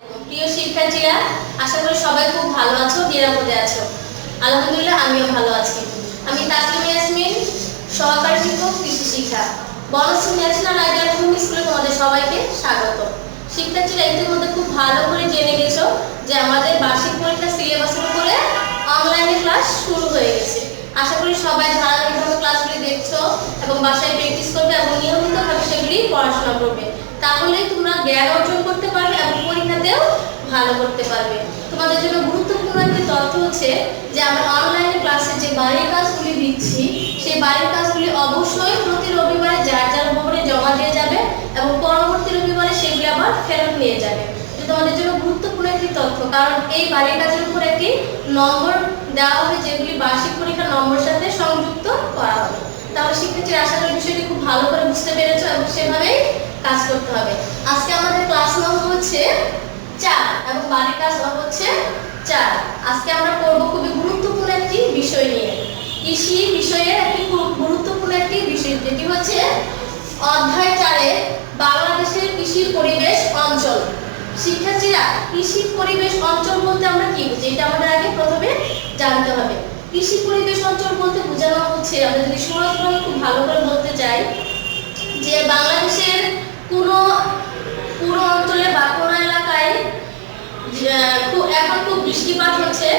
প্রিয় শিক্ষার্থীরা, আশা করি সবাই খুব ভালো আছো, নিরাপদে আছো। আলহামদুলিল্লাহ, আমিও ভালো আছি। আমি তাসলিম ইয়াসমিন, সহকারী শিক্ষক কৃষি শিক্ষা, বনশ্রী ন্যাশনাল আইডিয়াল হোম স্কুলে তোমাদের সবাইকে স্বাগত। শিক্ষার্থীরা, ইতিমধ্যে খুব ভালো করে জেনে গেছো যে আমাদের বার্ষিক পরীক্ষার সিলেবাসের উপরে অনলাইনে ক্লাস শুরু হয়ে গেছে। আশা করি সবাই ধারাবাহিকভাবে ক্লাসগুলি দেখছো এবং বাসায় প্র্যাকটিস করবে এবং নিয়মিতভাবে সেগুলি পড়াশোনা করবে। তাহলে তোমরা জ্ঞান অর্জন করতে পারবে এবং পরীক্ষাতেও ভালো করতে পারবে। তোমাদের জন্য গুরুত্বপূর্ণ একটি তথ্য হচ্ছে যে আমরা অনলাইনে ক্লাসে যে বাড়ির কাজগুলি দিচ্ছি, সেই বাড়ির কাজগুলি অবশ্যই প্রতি রবিবারে যার যার ভবনে জমা দিয়ে যাবে এবং পরবর্তী রবিবারে সেগুলি আবার ফেরত নিয়ে যাবে। এটা তোমাদের জন্য গুরুত্বপূর্ণ একটি তথ্য, কারণ এই বাড়ির কাজের উপর একটি নম্বর দেওয়া হবে যেগুলি বার্ষিক পরীক্ষার নম্বরের সাথে সংযুক্ত করা হবে। তাহলে শিক্ষার্থীরা, আশা করি বিষয়টি খুব ভালো করে বুঝতে পেরেছো এবং সেভাবেই কাজ করতে হবে। আজকে আমাদের ক্লাস নম্বর হচ্ছে 4 এবং বাড়ির কাজ হচ্ছে 4। আজকে আমরা পড়ব খুবই গুরুত্বপূর্ণ একটি বিষয় নিয়ে, কৃষি বিষয়ের একটি খুব গুরুত্বপূর্ণ একটি বিষয়, যেটি হচ্ছে অধ্যায় 4-এ বাংলাদেশের কৃষি পরিবেশ অঞ্চল। শিক্ষার্থীরা, কৃষি পরিবেশ অঞ্চল বলতে আমরা কি বুঝি, এটা আমাদের আগে প্রথমে জানতে হবে। কৃষি পরিবেশ অঞ্চল বলতে বোঝানো হচ্ছে, আমরা যদি সহজভাবে খুব ভালো করে বলতে চাই, যে বাংলাদেশের পুরো অঞ্চলে বা কোনো এলাকায় এখন খুব বৃষ্টিপাত হচ্ছে,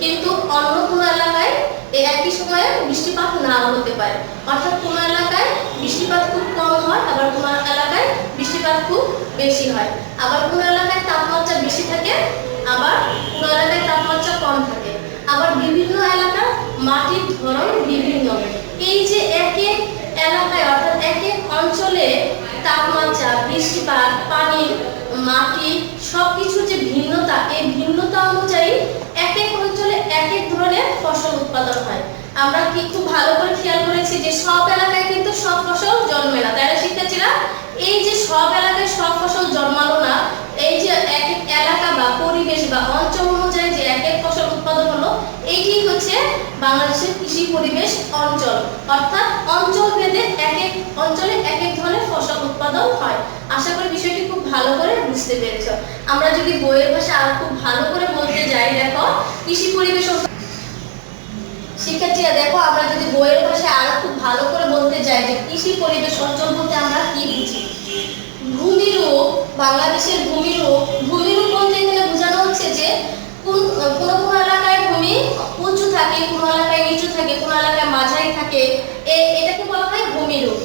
কিন্তু অন্য কোনো এলাকায় এই একই সময়ে বৃষ্টিপাত নাও হতে পারে। অর্থাৎ কোনো এলাকায় বৃষ্টিপাত খুব কম হয়, আবার কোনো এলাকায় বৃষ্টিপাত খুব বেশি হয়। আবার কোনো এলাকায় তাপমাত্রা বেশি থাকে, আবার কোনো এলাকায় তাপমাত্রা কম থাকে। আবার বিভিন্ন এলাকার মাটির ধরন বিভিন্ন। এই যে এক এক এলাকায় অর্থাৎ এক এক অঞ্চলে তাপমাত্রা, বৃষ্টিপাত, পানি, মাটি সবকিছুর যে ভিন্নতা, এই ভিন্নতা অনুযায়ী এক এক অঞ্চলে এক এক ধরনের ফসল উৎপাদন হয়। আমরা কি খুব ভালো করে খেয়াল করেছি যে সব এলাকায় কিন্তু সব ফসল জন্মে না, তাই না শিক্ষার্থীরা? এই যে সব এলাকায় সব ফসল জন্মালো না, এই যে এক এক এলাকা বা পরিবেশ বা অঞ্চল অনুযায়ী যে এক এক ফসল উৎপাদন হলো, এইটি হচ্ছে বাংলাদেশের কৃষি পরিবেশ অঞ্চল। অর্থাৎ অঞ্চল ভেদে এক এক অঞ্চলে এক এক ধরনের ফসল উৎপাদন হয়। আশা করি বিষয়টি খুব ভালো করে বুঝতে পেরেছো। আমরা যদি বইয়ের ভাষা আর খুব ভালো করে বলতে যাই, দেখো কৃষি পরিবেশ শিক্ষার্থীরা, দেখো আমরা যদি বইয়ের ভাষায় আরো খুব ভালো করে বলতে যাই যে কৃষি পরিবেশ অঞ্চল বলতে আমরা কি বুঝি। ভূমিরূপ, বাংলাদেশের ভূমিরূপ বলতে এখানে বোঝানো হচ্ছে যে কোনো এলাকায় ভূমি উঁচু থাকে, কোনো এলাকায় নিচু থাকে, কোনো এলাকায় মাঝারি থাকে, এটাকে বলা হয় ভূমিরূপ।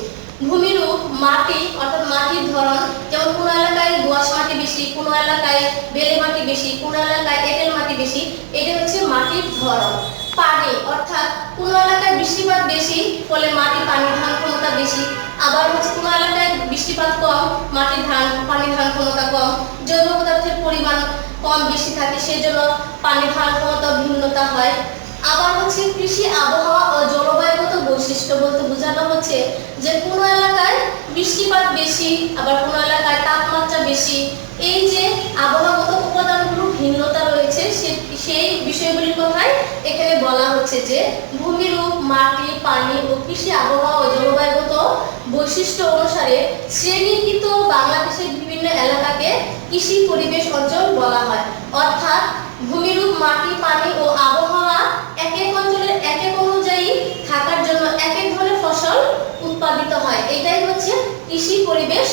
ভূমিরূপ মাটি অর্থাৎ মাটির ধরন, যেমন কোনো এলাকায় দোআঁশ মাটি বেশি, কোনো এলাকায় বেলে মাটি বেশি, কোনো এলাকায় এঁটেল মাটি বেশি, এটা হচ্ছে মাটির ধরন। পানি অর্থাৎ কোনো এলাকায় বৃষ্টিপাত বেশি, ফলে মাটি পানি ধারণ ক্ষমতা বেশি। আবার হচ্ছে কোনো এলাকায় বৃষ্টিপাত কম, মাটির পানি ধারণ ক্ষমতা কম, জৈব পদার্থের পরিমাণ কম বেশি থাকে, সেজন্য পানি ধারণ ক্ষমতা ভিন্নতা হয়। আবার হচ্ছে কৃষি আবহাওয়া ও জলবায়ুগত বৈশিষ্ট্য বলতে বোঝানো হচ্ছে যে কোনো এলাকায় বৃষ্টিপাত বেশি, আবার কোনো এলাকায় তাপমাত্রা বেশি। এই যে আবহাওয়াগত উপাদানগুলো ভিন্নতা রয়েছে, সেই বিষয়গুলির কথাই এখানে বলা হচ্ছে যে ভূমিরূপ, মাটি, পানি ও কৃষি আবহাওয়া ও জলবায়ুগত বৈশিষ্ট্য অনুসারে শ্রেণীকৃত বাংলাদেশের বিভিন্ন এলাকাকে কৃষি পরিবেশ অঞ্চল বলা হয়। অর্থাৎ ভূমিরূপ, মাটি, পানি ও আবহাওয়া এক এক অঞ্চলের এক এক অনুযায়ী থাকার জন্য এক এক ধরনের ফসল উৎপাদিত হয়, এটাই হচ্ছে কৃষি পরিবেশ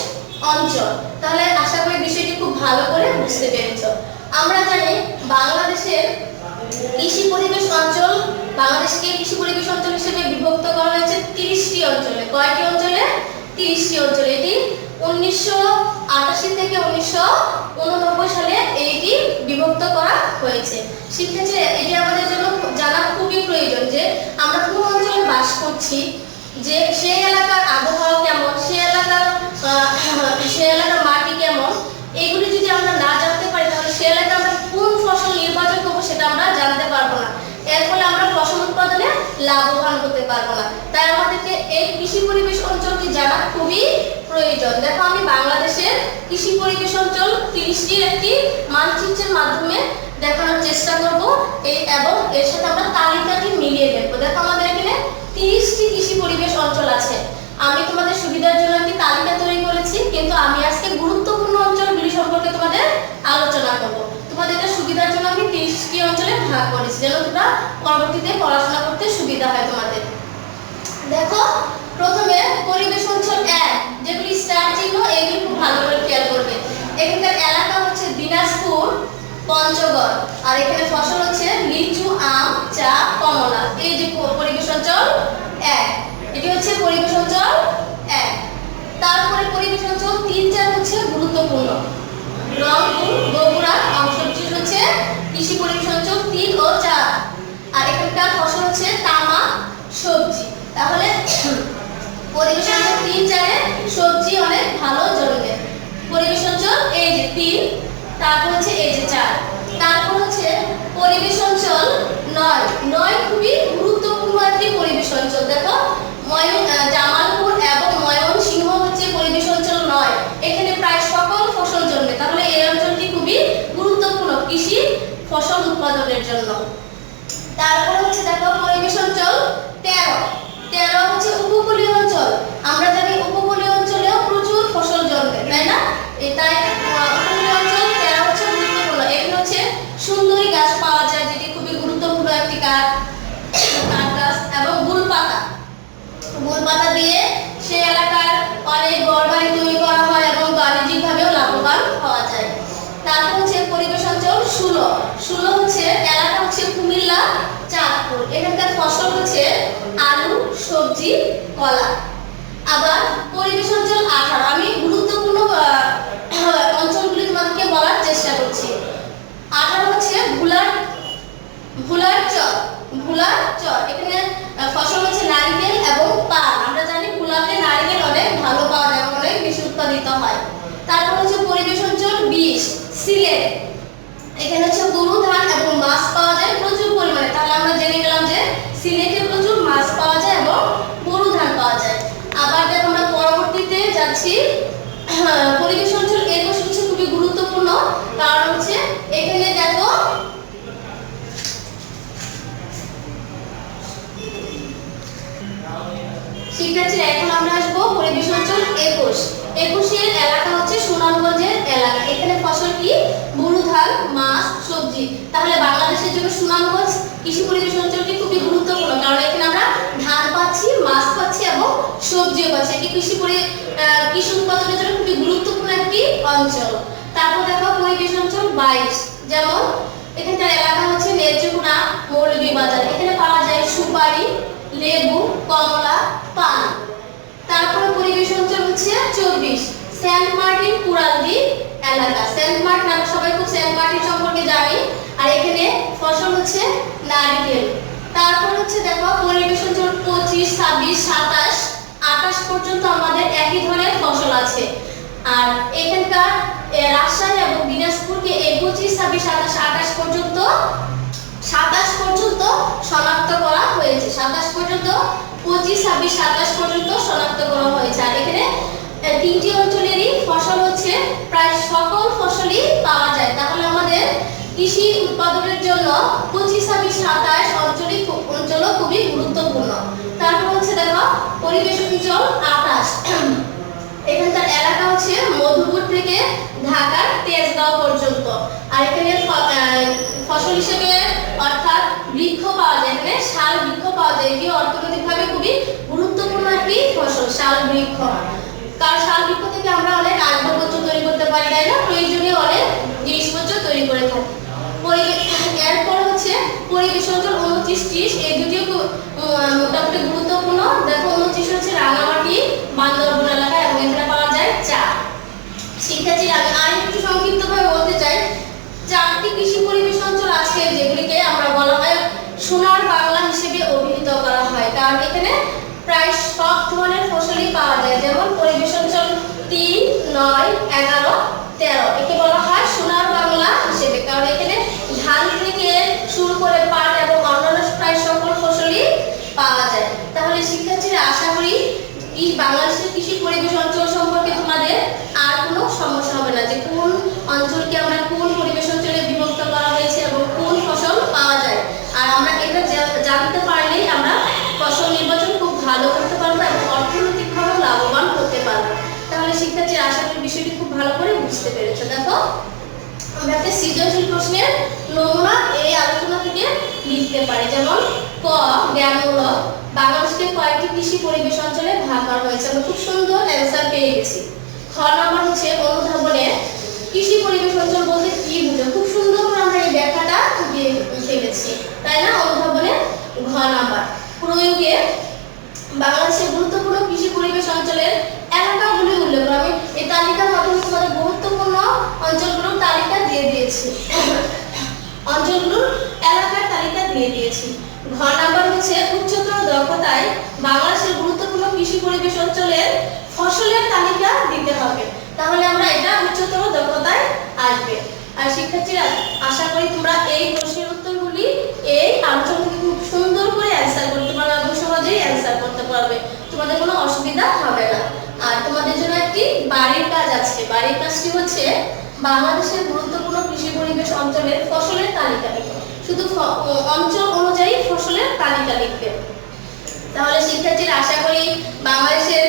অঞ্চল। তাহলে আশা করি বিষয়টি খুব ভালো করে বুঝতে পেরেছো। আমরা জানি বাংলাদেশের কৃষি পরিবেশ অঞ্চল, বাংলাদেশকে কৃষি পরিবেশ অঞ্চল হিসেবে বিভক্ত করা হয়েছে 30টি অঞ্চলে। কয়টি অঞ্চলে? 30টি অঞ্চলে। এটি 1988 থেকে 1989 সালে এইটি বিভক্ত করা হয়েছে। শিক্ষার্থীরা, এটি আমাদের জন্য জানা খুবই প্রয়োজন যে আমরা কোন অঞ্চলে বাস করছি, যে সেই এলাকার আবহাওয়া কেমন, সেই এলাকার মাটি কেমন, এইগুলি যদি আমরা না জানতে পারি, তাহলে সেই এলাকায় আমরা কোন ফসল নির্বাচন করবো সেটা আমরা জানতে পারবো না। এর ফলে আমরা ফসল উৎপাদনে লাভবান হতে পারবো না। তাই আমাদেরকে এই কৃষি পরিবেশ অঞ্চলটি জানা খুবই প্রয়োজন। দেখো, আমি বাংলাদেশের কৃষি পরিবেশ অঞ্চল 30টির একটি মানচিত্রের মাধ্যমে দেখানোর চেষ্টা করব, এবং এর সাথে আমরা তালিকাটি মিলিয়ে দেখবো। দেখো, আমাদের এখানে 30টি কৃষি পরিবেশ অঞ্চল আছে। আমি তোমাদের সুবিধার জন্য একটি তালিকা তৈরি করেছি, কিন্তু আমি আজকে গুরুত্বপূর্ণ অঞ্চলগুলি সম্পর্কে তোমাদের আলোচনা যেন তোমরা পরবর্তীতে পড়াশোনা করতে সুবিধা হয় তোমাদের। দেখো প্রথমে পরিবেশ অঞ্চল 1 যেগুলি স্টার চিহ্ন এগুলি খুব ভালো করে খেয়াল করবে। এখানকার এলাকা হচ্ছে দিনাজপুর, পঞ্চগড়, আর এখানে ফসল হচ্ছে লিচু, আম, চা, কমলা। এই যে পরিবেশ অঞ্চল 1, এটি হচ্ছে পরিবেশ অঞ্চল 1। তারপরে পরিবেশ অঞ্চল 3, 4 হচ্ছে গুরুত্বপূর্ণ। রংপুর, বগুড়া অংশবিশেষ হচ্ছে কৃষি পরিবেশ অঞ্চল 3 ও 4, আর এখানকার ফসল হচ্ছে তামাক, সবজি। তাহলে পরিবেশ অঞ্চল 3, 4 এ সবজি অনেক ভালো জন্মে। পরিবেশ অঞ্চল এই যে 3, তারপর হচ্ছে এই যে 4। তারপর হচ্ছে পরিবেশ অঞ্চল 9, 9 খুবই গুরুত্বপূর্ণ একটি পরিবেশ অঞ্চল। দেখো জামালপুর এবং ময়মনসিংহ হচ্ছে পরিবেশ অঞ্চল 9, এখানে প্রায় সকল ফসল জন্মে। তাহলে এই অঞ্চলটি খুবই গুরুত্বপূর্ণ কৃষি ফসল উৎপাদনের জন্য। তারপর হচ্ছে দেখো পরিবেশ অঞ্চল 13, 13 হচ্ছে উপকূলীয় অঞ্চল। আমরা জানি উপকূলীয় অঞ্চলেও প্রচুর ফসল জন্মে, তাই না? তাই উপকূলীয় অঞ্চল 13 হচ্ছে গুরুত্বপূর্ণ। এখানে হচ্ছে সুন্দরী গাছ পাওয়া যায়, যেটি খুবই গুরুত্বপূর্ণ একটি কাঠ গাছ, এবং গুলপাতা দিয়ে সেই এলাকার অনেক ঘরবাড়ি তৈরি করা হয় এবং বাণিজ্যিকভাবেও লাভবান হওয়া যায়। তারপর হচ্ছে পরিবেশ অঞ্চল 16, 16 হচ্ছে এলাকা হচ্ছে কুমিল্লা, চাঁদপুর। এখানকার ফসল হচ্ছে আলু, সবজি, কলা। আবার পরিবেশ অঞ্চল 18, আমি গুরুত্বপূর্ণ অঞ্চলগুলি তোমাদেরকে বলার চেষ্টা করছি। 18 হচ্ছে ভুলার চর। এখানে ফসল হচ্ছে নারকেল এবং পান। আমরা জানি ভুলাতে নারকেল অনেক ভালো পাওয়া যায়, অনেক বেশি উৎপাদিত হয়। তারপর হচ্ছে পরিবেশ অঞ্চল 20, সিলেট। এখানে হচ্ছে গরু, ধান এবং মাছ পাওয়া যায় প্রচুর পরিমাণে। তাহলে আমরা জেনে গেলাম যে সিলেটে প্রচুর মাছ পাওয়া যায় এবং গরু, ধান পাওয়া যায়। আবার দেখো আমরা পরবর্তীতে যাচ্ছি পরিবেশ অঞ্চল 21 হচ্ছে খুবই গুরুত্বপূর্ণ, কারণ হচ্ছে এখানে দেখো শিক্ষার্থীরা এখন আমরা আসবো পরিবেশ অঞ্চল 21। 21 এর এলাকা হচ্ছে সুনামগঞ্জের এলাকা। এখানে ফসল কি? গরু, ধান, মাছ, সবজি। তাহলে বাংলাদেশের জন্য সুনামগঞ্জ কৃষি পরিবেশ অঞ্চলটি খুবই গুরুত্বপূর্ণ, কারণ এখানে আমরা ধান পাচ্ছি, মাছ পাচ্ছি এবং সবজিও পাচ্ছি। এটি কৃষি উৎপাদনের জন্য খুবই গুরুত্বপূর্ণ একটি অঞ্চল। তারপর দেখো পরিবেশ অঞ্চল 22, যেমন এখানকার এলাকা হচ্ছে নেত্রকোনা, মৌলভীবাজার। এখানে পাওয়া যায় সুপারি, লেবু, কমলা, পান। তারপরে পরিবেশ অঞ্চল হচ্ছে 24, সেন্ট মার্টিন, কুড়ালদি এলাকা। সেন্ট মার্টিন আমরা সবাই খুব সেন্ট মার্টিন সম্পর্কে জানি, আর এখানে ফসল হচ্ছে নারকেল। তারপর হচ্ছে দেখো পরিবেশ অঞ্চল 25, 26, 27, 28 পর্যন্ত আমাদের একই ধরনের ফসল আছে। আর এখানকার রাজশাহী এবং দিনাজপুরকে 25, 26, 27, 28 পর্যন্ত 27 পর্যন্ত শনাক্ত করা হয়েছে। 27 পর্যন্ত 25, 26, 27 পর্যন্ত শনাক্ত করা হয়েছে। আর এখানে তিনটি অঞ্চলেরই ফসল হচ্ছে প্রায় সকল ফসলই পাওয়া যায়। তাহলে আমাদের কৃষি উৎপাদনের জন্য 25, 26, 27 অঞ্চলও খুবই গুরুত্বপূর্ণ। তারপর হচ্ছে দেখো পরিবেশ অঞ্চল 28, এখানকার এলাকা হচ্ছে মধুপুর থেকে ঢাকার তেজগাঁও পর্যন্ত। আর এখানে ফসল হিসেবে অর্থাৎ বৃক্ষ পাওয়া যায়, এখানে শাল বৃক্ষ পাওয়া যায়। এটি অর্থনৈতিকভাবে খুবই গুরুত্বপূর্ণ একটি ফসল, শাল বৃক্ষ। কারণ শাল বৃক্ষ থেকে আমরা অনেক আসবাবপত্র তৈরি করতে পারি, তাই না? প্রয়োজনীয় অনেক জিনিসপত্র তৈরি করে থাকি। এরপর হচ্ছে পরিবেশ অঞ্চল 29, 30, এই দুটিও মোটামুটি গুরুত্বপূর্ণ। দেখো 29 হচ্ছে রাঙামাটি, বান্দরবান এলাকা, এবং এখানে পাওয়া যায় চা। শিক্ষার্থীরা আমি আর একটু সংক্ষিপ্তভাবে বলতে চাই, 4টি কৃষি পরিবেশ অঞ্চল আছে যেগুলিকে আমরা বলা হয় সোনার বাংলা হিসেবে অভিহিত করা হয়, কারণ এখানে প্রায় সব ধরনের ফসলই পাওয়া যায়। যেমন পরিবেশ অঞ্চল 3, 9, 11, 13 একে বলা হয় সোনার বাংলা হিসেবে, কারণ এখানে ধান থেকে শুরু করে পাট এবং অন্যান্য প্রায় সকল ফসলই পাওয়া যায়। তাহলে শিক্ষার্থীরা আশা করি বাংলাদেশের কৃষি পরিবেশ অঞ্চল সম্পর্কে তোমাদের আর কোনো সমস্যা হবে না, যে কোন অঞ্চলকে আমরা কোন পরিবেশ অঞ্চলে বিভক্ত করা হয়েছে এবং কোন ফসল পাওয়া যায়। আর আমরা এটা জানতে পারলেই আমরা ফসল নির্বাচন খুব ভালো করতে পারবো এবং অর্থনৈতিকভাবে লাভবান হতে পারবো। তাহলে শিক্ষার্থীরা আশা করি বিষয়টি খুব ভালো করে বুঝতে পেরেছো। দেখো আমরা একটা সৃজনশীল প্রশ্নের নমুনা এই আলোচনা থেকে লিখতে পারি। যেমন ক, জ্ঞানমূলক, বাংলাদেশকে কয়েকটি কৃষি পরিবেশ অঞ্চলে ভাগ করা হয়েছে। আমরা খুব সুন্দর অ্যান্সার পেয়ে গেছি। খ নাম্বার হচ্ছে অনুধাবনে, কৃষি পরিবেশ অঞ্চল বলতে কি বুঝো? খুব সুন্দর করে আমরা এই ব্যাখ্যাটা দিয়ে ফেলেছি, তাই না? অনুধাবনে ঘ নাম্বার। প্রয়োগে, বাংলাদেশের গুরুত্বপূর্ণ কৃষি পরিবেশ অঞ্চলের এলাকাগুলি উল্লেখ করো। আমি এই তালিকার মাধ্যমে তোমাদের গুরুত্বপূর্ণ অঞ্চলগুলোর তালিকা দিয়ে দিয়েছি, অঞ্চলগুলোর এলাকার তালিকা দিয়ে দিয়েছি। ঘ নাম্বার হচ্ছে উচ্চতর দক্ষতায় বাংলাদেশের গুরুত্বপূর্ণ কৃষি পরিবেশ অঞ্চলের ফসলের তালিকা দিতে হবে, তাহলে আমরা এটা উচ্চতর দক্ষতায় আসবে। আর শিক্ষার্থীরা, আশা করি তোমরা এই প্রশ্নের উত্তরগুলি এই আলোচনা থেকে খুব সুন্দর করে অ্যান্সার করতে পারবে এবং সহজেই অ্যান্সার করতে পারবে, তোমাদের কোনো অসুবিধা হবে না। আর তোমাদের জন্য একটি বাড়ির কাজ আছে। বাড়ির কাজটি হচ্ছে বাংলাদেশের গুরুত্বপূর্ণ কৃষি পরিবেশ অঞ্চলের ফসলের তালিকা লিখো। শুধু অঞ্চল অনুযায়ী ফসলের তালিকা লিখবে। তাহলে শিক্ষার্থীরা, আশা করি বাংলাদেশের